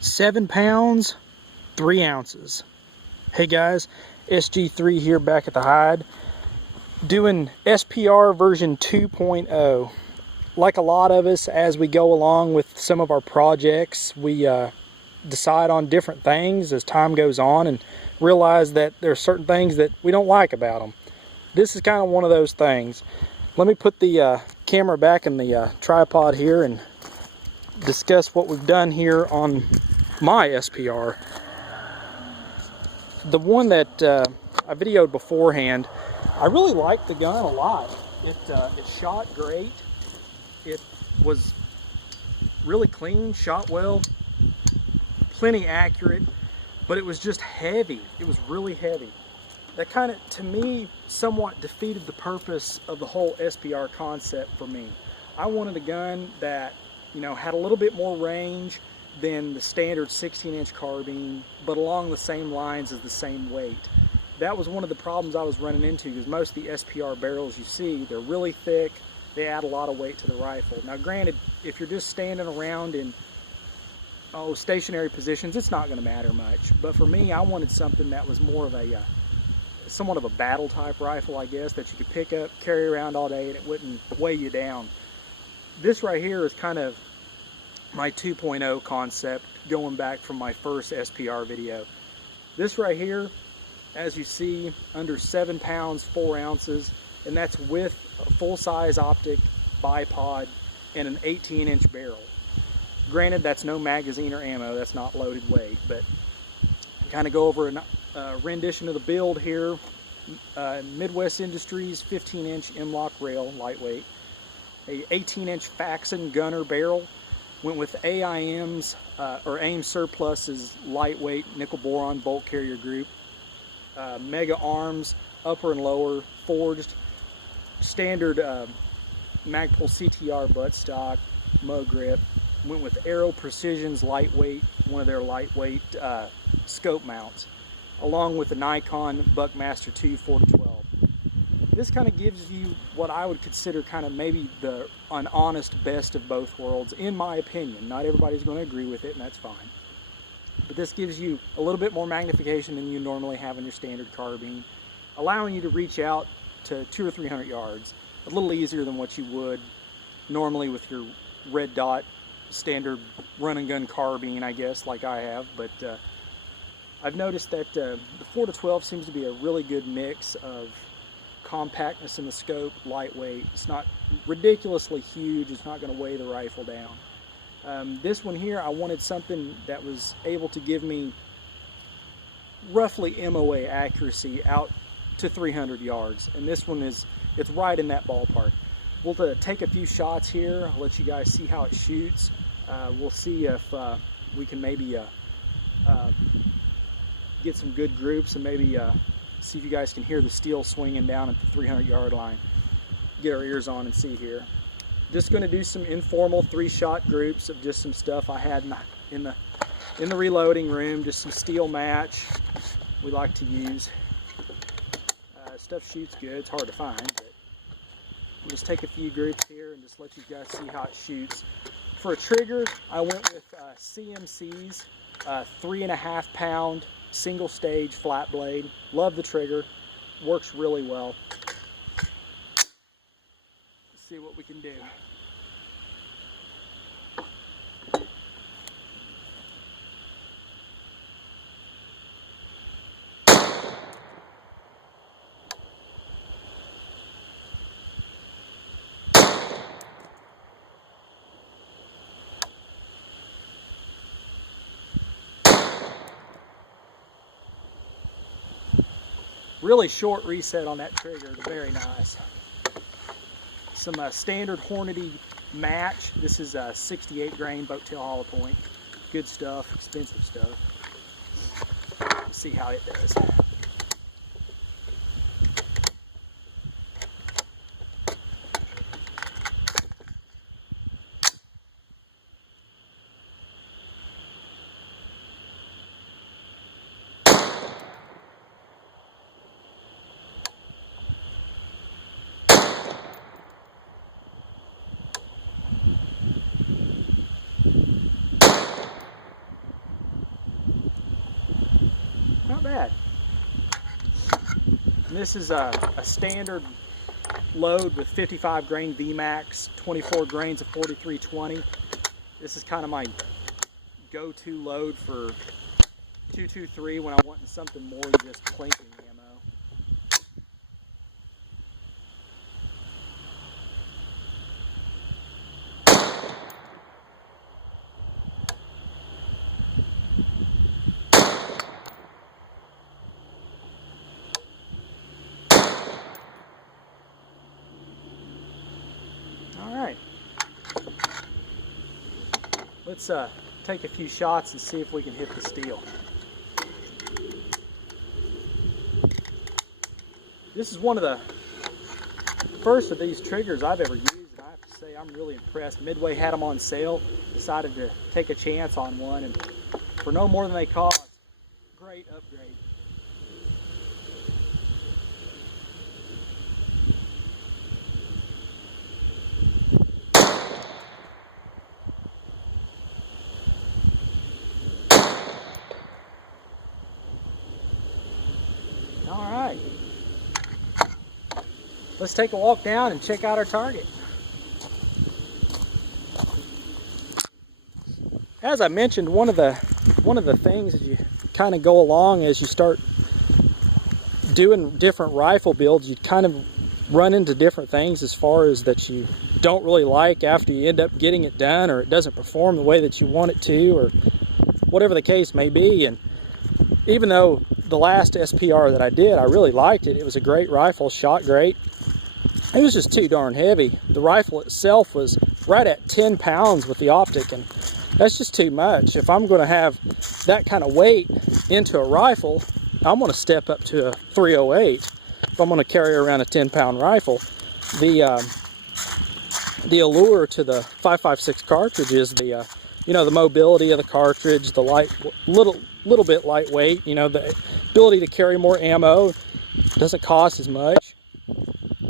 7 pounds, 3 ounces. Hey guys, SG3 here back at the hide, doing SPR version 2.0. Like a lot of us, as we go along with some of our projects, we decide on different things as time goes on and realize that there are certain things that we don't like about them. This is kind of one of those things. Let me put the camera back in the tripod here and discuss what we've done here on my SPR. The one that I videoed beforehand, I really liked the gun a lot. It shot great. It was really clean, shot well, plenty accurate, but it was just heavy. It was really heavy. That kind of, to me, somewhat defeated the purpose of the whole SPR concept for me. I wanted a gun that, you know, had a little bit more range than the standard 16-inch carbine, but along the same lines as the same weight. That was one of the problems I was running into, because most of the SPR barrels you see, they're really thick, they add a lot of weight to the rifle. Now granted, if you're just standing around in stationary positions, it's not going to matter much, but for me, I wanted something that was more of a somewhat of a battle type rifle, I guess, that you could pick up, carry around all day, and it wouldn't weigh you down. This right here is kind of my 2.0 concept, going back from my first SPR video. This right here, as you see, under 7 pounds 4 ounces, and that's with a full-size optic bipod and an 18-inch barrel. Granted, that's no magazine or ammo, that's not loaded weight, but kind of go over a rendition of the build here. Midwest Industries 15-inch M-LOK rail, lightweight. A 18-inch Faxon gunner barrel. Went with AIM's or AIM Surplus's lightweight nickel boron bolt carrier group. Mega arms, upper and lower, forged. Standard Magpul CTR buttstock, Mo grip. Went with Aero Precision's lightweight, one of their lightweight scope mounts, along with the Nikon Buckmaster 2 4-12. This kind of gives you what I would consider kind of maybe an honest best of both worlds, in my opinion. Not everybody's going to agree with it, and that's fine. But this gives you a little bit more magnification than you normally have in your standard carbine, allowing you to reach out to 200 or 300 yards, a little easier than what you would normally with your red dot standard run and gun carbine, I guess, like I have. But I've noticed that the 4-12 seems to be a really good mix of compactness in the scope, lightweight. It's not ridiculously huge. It's not going to weigh the rifle down. This one here, I wanted something that was able to give me roughly MOA accuracy out to 300 yards, and this one it's right in that ballpark. We'll take a few shots here. I'll let you guys see how it shoots. We'll see if we can maybe get some good groups, and maybe see if you guys can hear the steel swinging down at the 300-yard line. Get our ears on and see here. Just going to do some informal 3-shot groups of just some stuff I had in the reloading room. Just some steel match we like to use. Stuff shoots good. It's hard to find, but we'll just take a few groups here and just let you guys see how it shoots. For a trigger, I went with CMC's 3.5 pound single stage flat blade. Love the trigger, works really well. Let's see what we can do. Really short reset on that trigger, very nice. Some standard Hornady match. This is a 68 grain boat tail hollow point. Good stuff, expensive stuff. Let's see how it does. not bad. And this is a standard load with 55 grain VMAX, 24 grains of 4320. This is kind of my go-to load for 223 when I'm wanting something more than just clinking ammo. Alright, let's take a few shots and see if we can hit the steel. This is one of the first of these triggers I've ever used, and I have to say I'm really impressed. Midway had them on sale, decided to take a chance on one, and for no more than they cost, great upgrade. All right, let's take a walk down and check out our target. As I mentioned, one of the things as you kind of go along, as you start doing different rifle builds, you kind of run into different things as far as that you don't really like after you end up getting it done, or it doesn't perform the way that you want it to, or whatever the case may be. And even though the last SPR that I did, I really liked it. It was a great rifle, shot great. It was just too darn heavy. The rifle itself was right at 10 pounds with the optic, and that's just too much. If I'm going to have that kind of weight into a rifle, I'm going to step up to a 308. If I'm going to carry around a 10-pound rifle, the allure to the 5.56 cartridge is the the mobility of the cartridge, the little bit lightweight, the ability to carry more ammo, doesn't cost as much.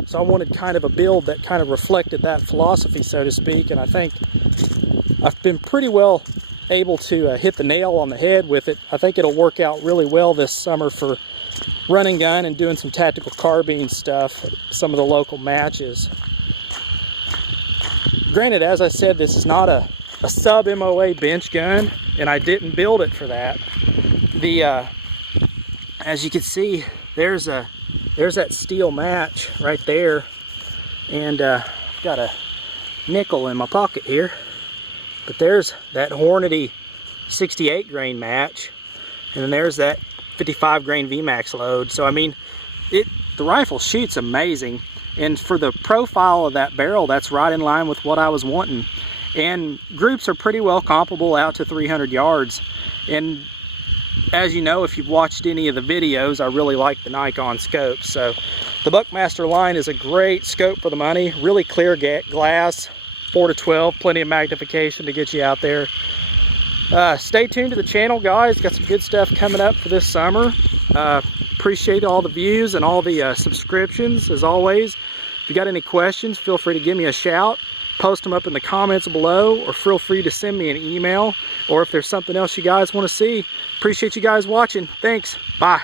So I wanted kind of a build that kind of reflected that philosophy, so to speak, and I think I've been pretty well able to hit the nail on the head with it. I think it'll work out really well this summer for running gun and doing some tactical carbine stuff at some of the local matches. Granted, as I said, this is not a sub-MOA bench gun, and I didn't build it for that. As you can see, there's that steel match right there, and got a nickel in my pocket here, but there's that Hornady 68 grain match, and then there's that 55 grain VMAX load. So I mean, the rifle shoots amazing, and for the profile of that barrel, that's right in line with what I was wanting. And groups are pretty well comparable out to 300 yards. And as you know, if you've watched any of the videos, I really like the Nikon scope. So the Buckmaster line is a great scope for the money. Really clear glass, 4-12, plenty of magnification to get you out there. Stay tuned to the channel, guys. Got some good stuff coming up for this summer. Appreciate all the views and all the subscriptions, as always. If you got any questions, feel free to give me a shout. Post them up in the comments below, or feel free to send me an email, or if there's something else you guys want to see. Appreciate you guys watching. Thanks. Bye.